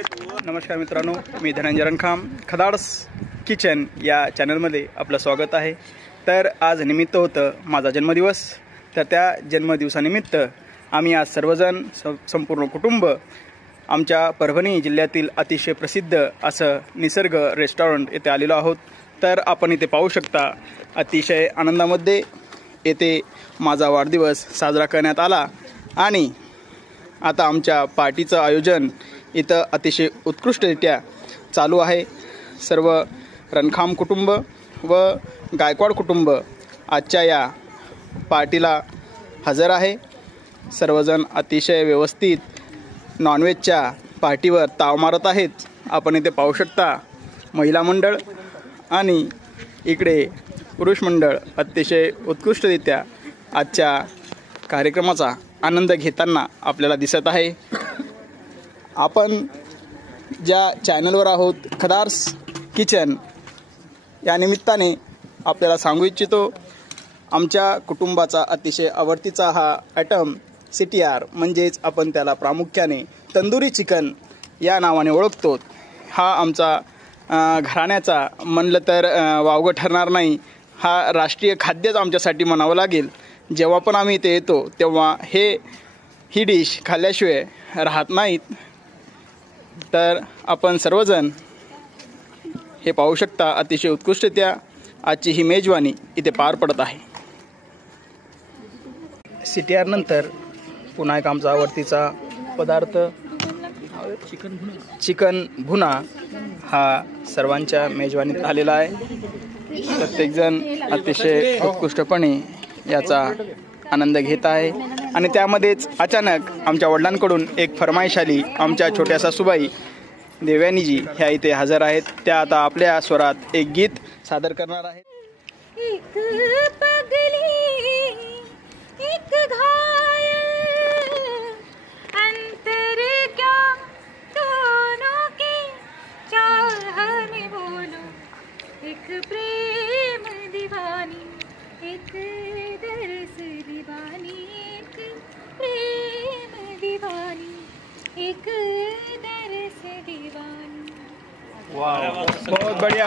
नमस्कार मित्रांनो, मी धनंजय रणखाम. खदाड्स किचन या चॅनलमध्ये आपलं स्वागत आहे. तर आज निमित्त होतं माझा जन्मदिवस. तर त्या जन्मदिवसानिमित्त आम्ही आज सर्वजण संपूर्ण कुटुंब आमच्या परभणी जिल्ह्यातील अतिशय प्रसिद्ध असं निसर्ग रेस्टॉरंट येथे आलेलो आहोत. तर आपण इथे पाहू शकता, अतिशय आनंदामध्ये येथे माझा वाढदिवस साजरा करण्यात आला आणि आता आमच्या पार्टीचं आयोजन इथं अतिशय उत्कृष्टरित्या चालू आहे. सर्व रणखाम कुटुंब व गायकवाड कुटुंब आजच्या या पार्टीला हजर आहे. सर्वजण अतिशय व्यवस्थित नॉनव्हेजच्या पार्टीवर ताव मारत आहेत. आपण इथे पाहू शकता, महिला मंडळ आणि इकडे पुरुष मंडळ अतिशय उत्कृष्टरित्या आजच्या कार्यक्रमाचा आनंद घेताना आपल्याला दिसत आहे. आपण ज्या चॅनलवर आहोत, खदाड्स किचन, या निमित्ताने आपल्याला सांगू इच्छितो, आमच्या कुटुंबाचा अतिशय आवडतीचा हा आयटम CTR म्हणजेच आपण त्याला प्रामुख्याने तंदुरी चिकन या नावाने ओळखतो. हा आमचा घराण्याचा म्हणलं तर वावगं ठरणार नाही, हा राष्ट्रीय खाद्यच आमच्यासाठी म्हणावं लागेल. जेव्हा पण आम्ही इथे येतो तेव्हा ही डिश खाल्ल्याशिवाय राहत नाहीत. तर आपण सर्वजण हे पाहू शकता, अतिशय उत्कृष्टरित्या आजची ही मेजवानी इथे पार पडत आहे. CTR नंतर पुन्हा एक आमचा आवडतीचा पदार्थ चिकन भुना हा सर्वांच्या मेजवानीत आलेला आहे. प्रत्येकजण अतिशय उत्कृष्टपणे याचा आनंद घेत आहे आणि त्यामध्येच अचानक आमच्या वडिलांकडून एक फरमाईश आली. आमच्या छोट्या सासूबाई देवयानीजी ह्या इथे हजर आहेत. त्या आता आपल्या स्वरात एक गीत सादर करणार आहेत. एक पगली एक घायल अंतर क्या दोनों के चाह में बोलो, एक प्रेम दीवानी एक दरस दीवानी, एक प्रेम दीवानी एक दरस दीवानी.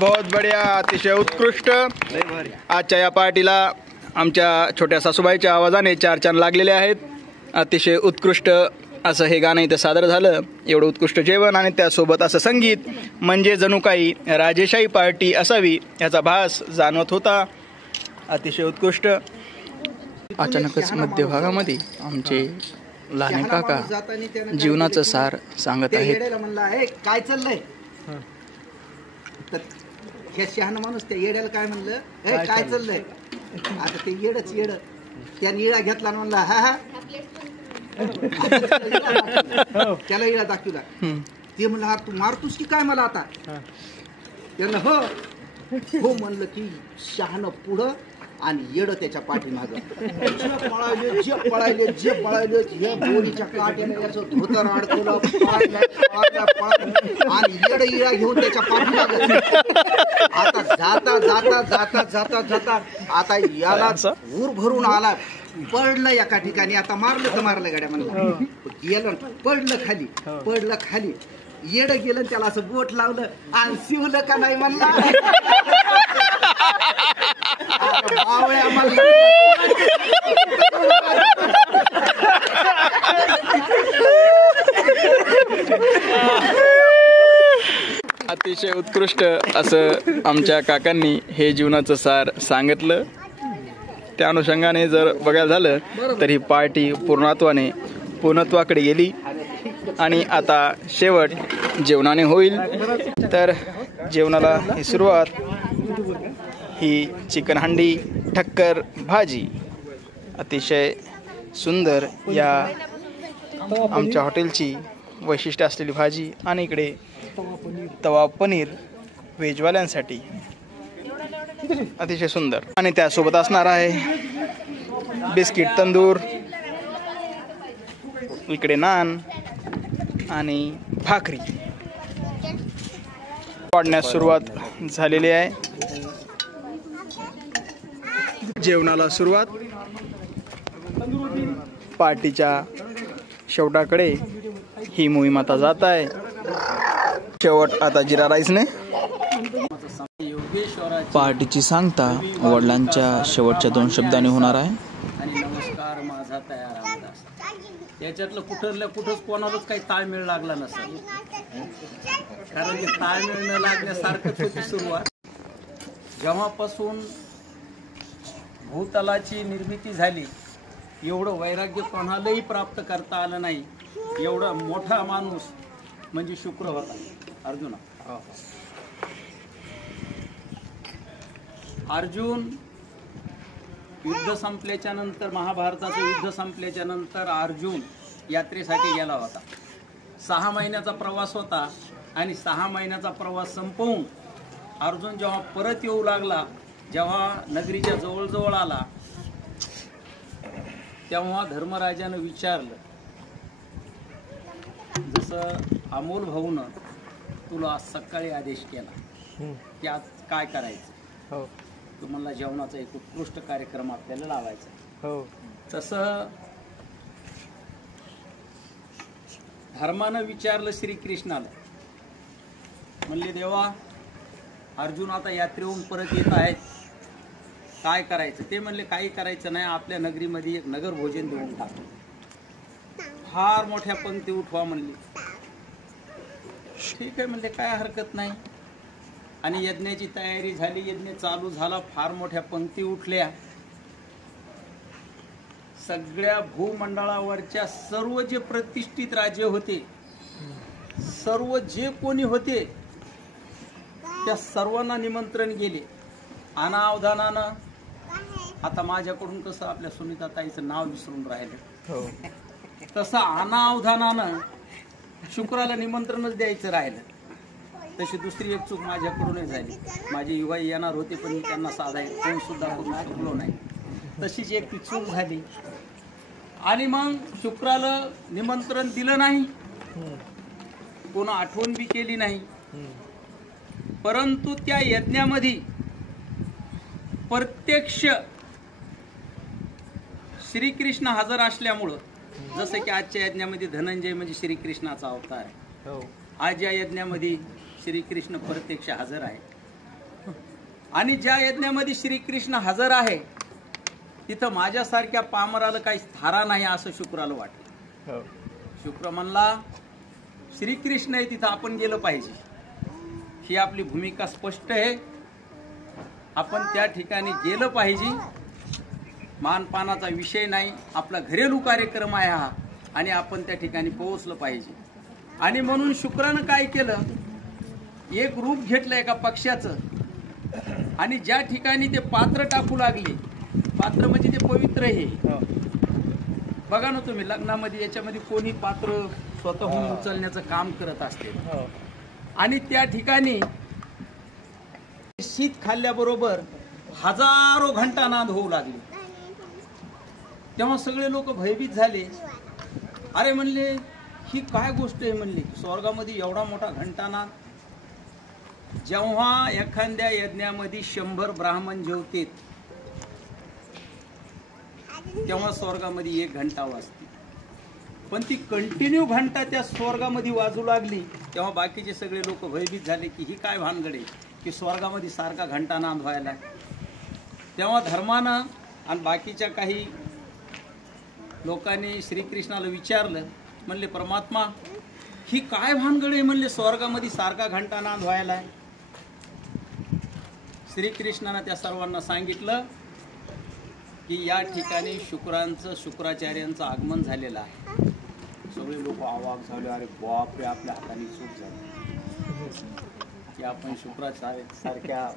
बहुत बढ़िया, अतिशय उत्कृष्ट. आजच्या या पार्टीला आमच्या छोट्या सासूबाईच्या आवाजाने चार चांद लागलेले आहेत. अतिशय उत्कृष्ट असं हे गाणं इथं सादर झालं. एवढं उत्कृष्ट जेवण आणि त्यासोबत असं संगीत, म्हणजे जणू काही राजेशाही पार्टी असावी याचा भास जाणवत होता. अतिशय उत्कृष्ट. अचानकच मध्यभागामध्ये आमचे लहान काका जीवनाचं सार सांगत आहेत. काय चाललंय हे शहाणा माणूस त्या येड्याला काय म्हणलं, काय चाललंय. आता ते येडच येड, त्याने इळा घेतला म्हणला हा हा त्याला इळा दाखवला. ते म्हणलं, तू मारतोस की काय मला आता. त्यांना हो हो म्हणलं की शहाणं पुढं आणि येड त्याच्या पाठीमागं. जे पळायले हे बोरीच्या काट्याने याचं धोतर अडकवलं, आणि येड इळा घेऊन त्याच्या पाठीमागं. आता जाता जाता जाता जाता जाता आता याला ऊर भरून आला, पडलं एका ठिकाणी. आता मारलं गाड्या म्हणलं, गेलं पडलं खाली. येड गेलं, त्याला असं बोट लावलं आणि शिवलं का नाही म्हणला. अतिशय उत्कृष्ट असं आमच्या काकांनी हे जीवनाचं सार सांगितलं. त्या अनुषंगाने जर बघायला झालं तर ही पार्टी पूर्णत्वाकडे गेली आणि आता शेवट जेवणाने होईल. तर जेवणाला ही सुरुवात, ही चिकन हंडी ठक्कर भाजी, अतिशय सुंदर या आमच्या हॉटेलची वैशिष्ट्य असलेली भाजी, आणि इकडे तवा पनीर व्हेजवाल्यांसाठी अतिशय सुंदर. आणि त्यासोबत असणार आहे बिस्किट तंदूर, इकडे नान आणि भाकरी. वाढण्यास सुरुवात झालेली आहे. जेवणाला सुरुवात. पार्टीच्या शेवटाकडे ही मोहीम आता जात आहे. शेवट आता जिरा राईसने. पहाटेची सांगता वडिलांच्या शेवटच्या 2 शब्दांनी होणार आहे. आणि नमस्कार माझा तयार रामदास. त्याच्यातलं कुठंच कोणालाच काही ताळमेळ लागला नसेल, कारण की ताळमेळ न लागण्यासारखंच होती सुरुवात. जेव्हापासून भूतलाची निर्मिती झाली, एवढं वैराग्य कोणालाही प्राप्त करता आलं नाही. एवढा मोठा माणूस म्हणजे शुक्र होता, अर्जुना. अर्जुन युद्ध संपल्याच्या नंतर, महाभारताचं युद्ध संपल्याच्या नंतर अर्जुन यात्रेसाठी गेला होता. 6 महिन्याचा प्रवास होता आणि 6 महिन्याचा प्रवास संपवून अर्जुन जेव्हा परत येऊ लागला, जेव्हा नगरीच्या जवळजवळ आला, तेव्हा धर्मराजानं विचारलं, जसं अमोल भाऊनं तुला आज सकाळी आदेश केला की आज काय करायचं, तू म्हणला जेवणाचा एक उत्कृष्ट कार्यक्रम आपल्याला लावायचा. तसं धर्मानं विचारलं श्रीकृष्णाला, म्हणले देवा अर्जुन आता यात्रेहून परत येत आहेत, काय करायचं. ते म्हणले काही करायचं नाही, आपल्या नगरीमध्ये एक नगर भोजन देऊन टाकू, फार मोठ्या पंक्ती उठवा म्हणले. ठीक आहे म्हणले, काय हरकत नाही. आणि यज्ञाची तयारी झाली, यज्ञ चालू झाला, फार मोठ्या पंक्ती उठल्या. सगळ्या भूमंडळावरच्या सर्व जे प्रतिष्ठित राज्य होते, सर्व जे कोणी होते, त्या सर्वांना निमंत्रण गेले. अनावधानानं, आता माझ्याकडून कसं आपल्या सुनीता ताईचं नाव विसरून राहिलं, तसं अनावधानानं शुक्राला निमंत्रणच द्यायचं राहिलं. तशी दुसरी एक चूक माझ्याकडूनच झाली. माझे युवा येणार होते, पण मी त्यांना साधा फोन सुद्धा करू शकलो नाही. तशीच एक चूक झाली. आणि मग शुक्राला निमंत्रण दिलं नाही, कोण आठवण बी केली नाही. परंतु त्या यज्ञामध्ये प्रत्यक्ष श्रीकृष्ण हजर असल्यामुळं, जसं की आजच्या यज्ञामध्ये धनंजय म्हणजे श्रीकृष्णाचा अवतार आहे, आज या यज्ञामध्ये श्रीकृष्ण प्रत्यक्ष हजर आहे. आणि ज्या यज्ञामध्ये श्रीकृष्ण हजर आहे तिथं माझ्यासारख्या पामराला काही थारा नाही असं शुक्राला वाटलं. शुक्र म्हणला श्रीकृष्ण आहे तिथं आपण गेलं पाहिजे, ही आपली भूमिका स्पष्ट आहे, आपण त्या ठिकाणी गेलं पाहिजे. मानपानाचा विषय नाही, आपला घरेलू कार्यक्रम आहे हा, आणि आपण त्या ठिकाणी पोहोचलं पाहिजे. आणि म्हणून शुक्रानं काय केलं, एक रूप घेतलं एका पक्ष्याचं, आणि ज्या ठिकाणी ते पात्र टाकू लागले, पात्र म्हणजे ते पवित्र हे बघा ना तुम्ही, लग्नामध्ये याच्यामध्ये कोणी पात्र स्वतःहून उचलण्याचं काम करत असते. आणि त्या ठिकाणी शीत खाल्ल्याबरोबर हजारो घंटानाद होऊ लागले. तेव्हा सगळे लोक भयभीत झाले. अरे म्हणले ही काय गोष्ट आहे, म्हणले स्वर्गामध्ये एवढा मोठा घंटानाद. जेव्हा एखाद्या यज्ञामध्ये 100 ब्राह्मण जेवते तेव्हा स्वर्गामध्ये 1 घंटा वाजते, पण ती कंटिन्यू घंटा त्या स्वर्गामध्ये वाजू लागली. तेव्हा बाकीचे सगळे लोक भयभीत झाले की ही काय भानगडे की स्वर्गामध्ये सारखा घंटानाद व्हायला. तेव्हा धर्मानं आणि बाकीच्या काही लोकांनी श्रीकृष्णाला विचारलं, म्हणले परमात्मा ही काय भानगडे, म्हणले स्वर्गामध्ये सारखा घंटानाद व्हायला. श्रीकृष्णानं त्या सर्वांना सांगितलं की या ठिकाणी शुक्राचार्यांचं आगमन झालेलं आहे. सगळे लोक अवाक झाले, अरे बापरे आपल्या हाताने चूक झाली की आपण शुक्राचार्य सारख्या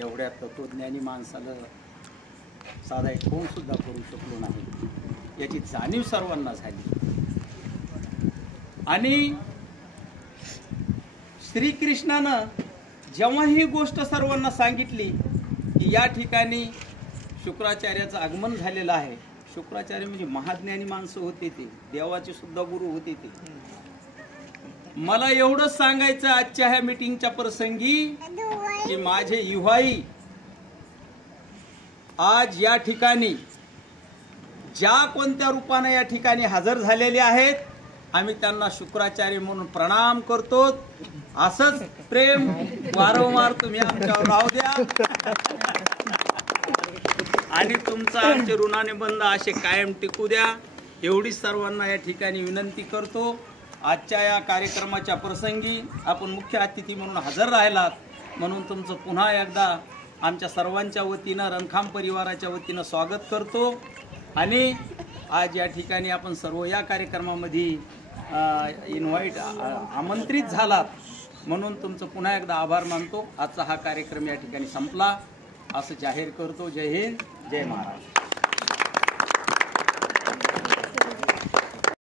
एवढ्या तत्वज्ञानी माणसाला साधा एक फोन सुद्धा करू शकलो नाही, याची जाणीव सर्वांना झाली. आणि श्रीकृष्णानं जेव्हा ही गोष्ट सर्वांना सांगितली की या ठिकाणी शुक्राचार्याचं आगमन झालेलं आहे. शुक्राचार्य म्हणजे महाज्ञानी माणसं होते, ते देवाचे सुद्धा गुरु होते. ते मला एवढंच सांगायचं आजच्या ह्या मीटिंगच्या प्रसंगी की माझे युवाई आज या ठिकाणी ज्या कोणत्या रूपाने या ठिकाणी हजर झालेले आहेत, आम्ही त्यांना शुक्राचार्य म्हणून प्रणाम करतो. असंच प्रेम वारंवार तुम्ही आमच्यावर राहू द्या आणि तुमचा आमचे ऋणाने बंध असे कायम टिकू द्या, एवढीच सर्वांना या ठिकाणी विनंती करतो. आजच्या या कार्यक्रमाच्या प्रसंगी आपण मुख्य अतिथी म्हणून हजर राहिलात म्हणून तुमचं पुन्हा एकदा आमच्या सर्वांच्या वतीनं रणखाम परिवाराच्या वतीनं स्वागत करतो. आणि आज या ठिकाणी आपण सर्व या कार्यक्रमामध्ये आमंत्रित झालात म्हणून तुमचं पुन्हा एकदा आभार मानतो. आजचा हा कार्यक्रम या ठिकाणी संपला असं जाहीर करतो. जय हिंद, जय महाराष्ट्र.